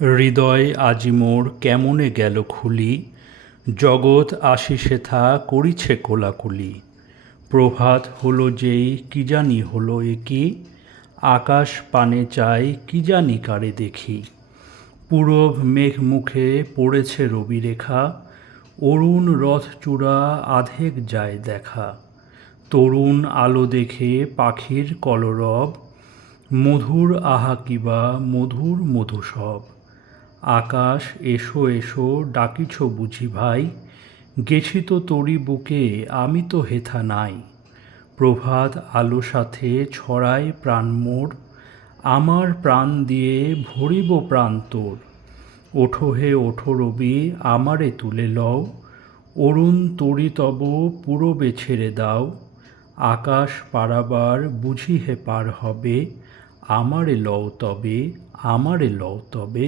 হৃদয় আজি মোর কেমনে গেল খুলি, জগৎ আসি সেথা করিছে কোলাকুলি। প্রভাত হলো যেই কি জানি হলো এ কি, আকাশ পানে চাই কি জানি কারে দেখি। পূরব মেঘ মুখে পড়েছে রবিরেখা, অরুণ রথ চূড়া আধেক যায় দেখা। তরুণ আলো দেখে পাখির কলরব, মধুর আহা কিবা মধুর মধু সব। আকাশ এসো এসো ডাকিছ বুঝি ভাই, গেছি তো তোরি বুকে আমি তো হেথা নাই। প্রভাত আলো সাথে ছড়ায় প্রাণ মোর, আমার প্রাণ দিয়ে ভরিব প্রাণ তোর। ওঠো হে ওঠো রবি আমারে তুলে লও, অরুণ তরি তব পূরবে ছেড়ে দাও। আকাশ পারাবার বুঝি হে পার হবে, আমারে লও তবে আমারে লও তবে।